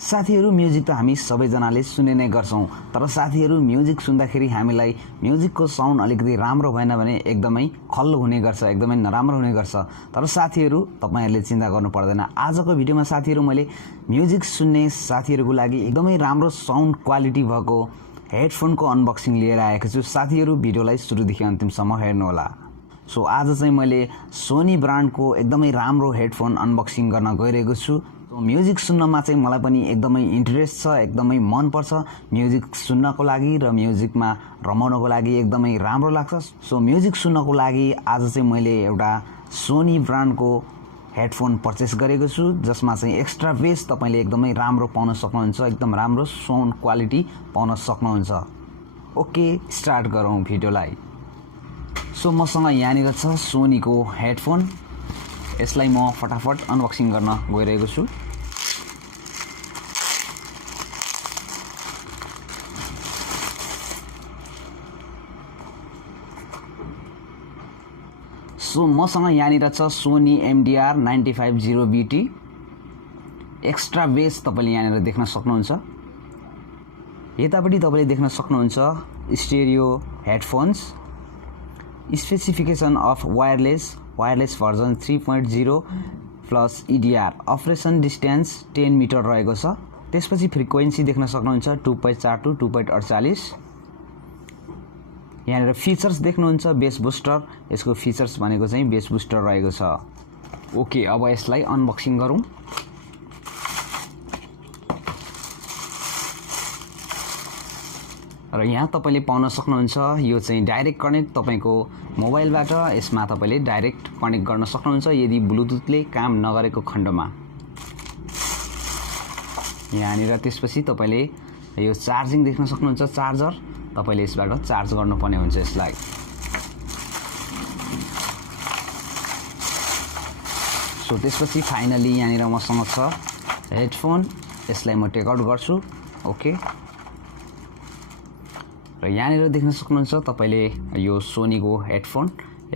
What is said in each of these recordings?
साथीहरु म्युजिक त हामी सबैजनाले सुने नै गर्छौं तर साथीहरु म्युजिक सुन्दाखेरि हामीलाई म्युजिकको साउन्ड अलिकति राम्रो भएन भने एकदमै खल्लो हुने गर्छ एकदमै नराम्रो हुने गर्छ तर साथीहरु तपाईहरुले चिन्ता गर्नु पर्दैन आजको भिडियोमा साथीहरु मैले म्युजिक सुन्ने साथीहरुको लागि एकदमै राम्रो साउन्ड क्वालिटी भएको हेडफोनको अनबक्सिङ लिएर आएको छु साथीहरु भिडियोलाई सुरुदेखि अन्तिमसम्म हेर्नु होला सो आज चाहिँ मैले सोनी ब्रान्डको एकदमै राम्रो हेडफोन अनबक्सिङ गर्न गइरहेको छु म्युजिक सुन्नमा चाहिँ मलाई पनि एकदमै इन्ट्रेस्ट छ एकदमै मन पर्छ म्युजिक सुन्नको लागि र म्युजिकमा रमाउनको लागि एकदमै राम्रो लाग्छ सो म्युजिक सुन्नको लागि आज चाहिँ मैले एउटा सोनी ब्रान्डको हेडफोन पर्चेस गरेको छु जसमा चाहिँ एक्स्ट्रा बेस तपाईले एकदमै राम्रो पाउन सक्नुहुन्छ एकदम राम्रो साउन्ड क्वालिटी पाउन सक्नुहुन्छ ओके स्टार्ट गरौँ भिडियोलाई सो मसँग यहाँनिर छ सोनीको हेडफोन यसलाई म फटाफट अनबक्सिङ गर्न गइरहेको छु सो मसँग यहाँनिर छ सोनी MDR-XB950BT एक्स्ट्रा बेस तपाईले यहाँनिर देख्न सक्नुहुन्छ यतापट्टि तपाईले देख्न सक्नुहुन्छ stereo headphones specification of wireless version 3.0 plus EDR operation distance 10 metre रहेको छ त्यसपछि फ्रिक्वेन्सी देख्न सक्नुहुन्छ 2.42 2.48 यहाँनिर फिचर्स देख्नुहुन्छ बेस बुस्टर यसको फिचर्स भनेको चाहिँ बेस बुस्टर रहेको छ ओके अब यसलाई अनबक्सिङ गरौँ र यहाँ तपाईले पाउन सक्नुहुन्छ यो चाहिँ डाइरेक्ट कनेक्ट तपाईको मोबाइलबाट यसमा तपाईले डाइरेक्ट कनेक्ट गर्न सक्नुहुन्छ यदि ब्लुटुथले काम नगरेको खण्डमा यहाँनिर त्यसपछि तपाईले यो चार्जिङ देख्न सक्नुहुन्छ चार्जर तपाईले यसबाट चार्ज गर्नुपर्ने हुन्छ यसलाई सो त्यसपछि फाइनली यहाँनिर मसँग छ हेडफोन यसलाई म टेक आउट गर्छु ओके र यहाँनिर देख्न सक्नुहुन्छ तपाईले यो सोनीको हेडफोन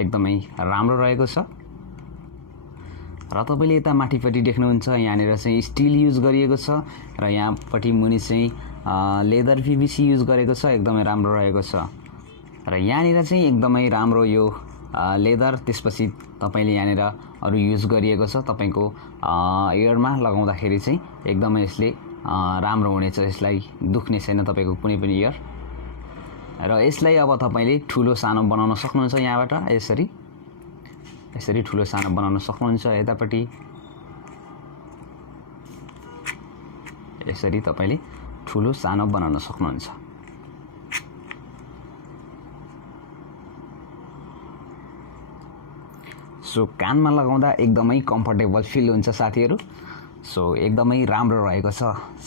एकदमै राम्रो रहेको छ र तपाईले यता माथिपट्टि देख्नुहुन्छ यहाँनिर चाहिँ स्टिल युज गरिएको छ र यहाँपट्टि मुनि चाहिँ लेदर PVC युज गरेको छ एकदमै राम्रो रहेको छ र यहाँनिर चाहिँ एकदमै राम्रो यो लेदर त्यसपछि तपाईले यहाँनिर अरु युज गरिएको छ तपाईको इयरमा लगाउँदाखेरि चाहिँ एकदमै यसले राम्रो हुनेछ यसलाई दुख्ने छैन तपाईको कुनै पनि इयर र यसलाई अब तपाईले ठुलो सानो बनाउन सक्नुहुन्छ यहाँबाट यसरी ठुलो सानो बनाउन सक्नुहुन्छ यतापट्टि यसरी तपाईले ठुलो सानो बनाउन सक्नुहुन्छ सो कानमा लगाउँदा एकदमै कम्फर्टेबल फिल हुन्छ साथीहरु सो एकदमै राम्रो रहेको छ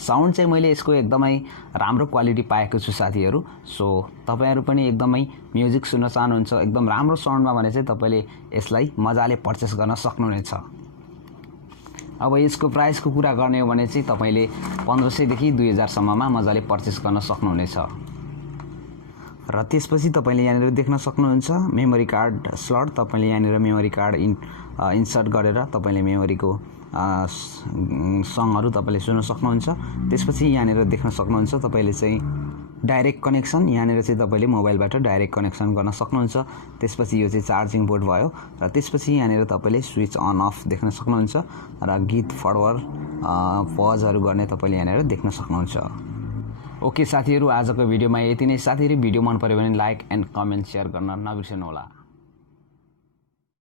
साउन्ड चाहिँ मैले यसको एकदमै राम्रो क्वालिटी पाएको छु साथीहरु सो तपाईहरु पनि एकदमै म्युजिक सुन्न चाहनुहुन्छ एकदम राम्रो साउन्डमा भने चाहिँ तपाईले यसलाई मजाले पर्चेस गर्न सक्नुहुनेछ अब यसको प्राइसको कुरा गर्ने हो भने चाहिँ तपाईले 1500 देखि 2000 सम्ममा मजाले पर्चेस गर्न सक्नुहुनेछ र त्यसपछि तपाईले यहाँनिर देख्न सक्नुहुन्छ मेमोरी कार्ड स्लट तपाईले यहाँनिर मेमोरी कार्ड इन्सर्ट गरेर तपाईले मेमोरीको सङहरु तपाईले सुन्न सक्नुहुन्छ त्यसपछि यहाँनिर देख्न सक्नुहुन्छ तपाईले चाहिँ डाइरेक्ट कनेक्सन यहाँनिर चाहिँ तपाईले मोबाइलबाट डाइरेक्ट कनेक्सन गर्न सक्नुहुन्छ त्यसपछि यो चाहिँ चार्जिङ पोर्ट भयो र त्यसपछि यहाँनिर तपाईले स्विच अन अफ देख्न सक्नुहुन्छ र गीत फरवर्ड पजहरु गर्ने तपाईले यहाँनिर देख्न सक्नुहुन्छ ओके साथीहरु आजको भिडियोमा यति नै साथीहरु भिडियो मन पर्यो भने लाइक एन्ड कमेन्ट शेयर गर्न नबिर्सनु होला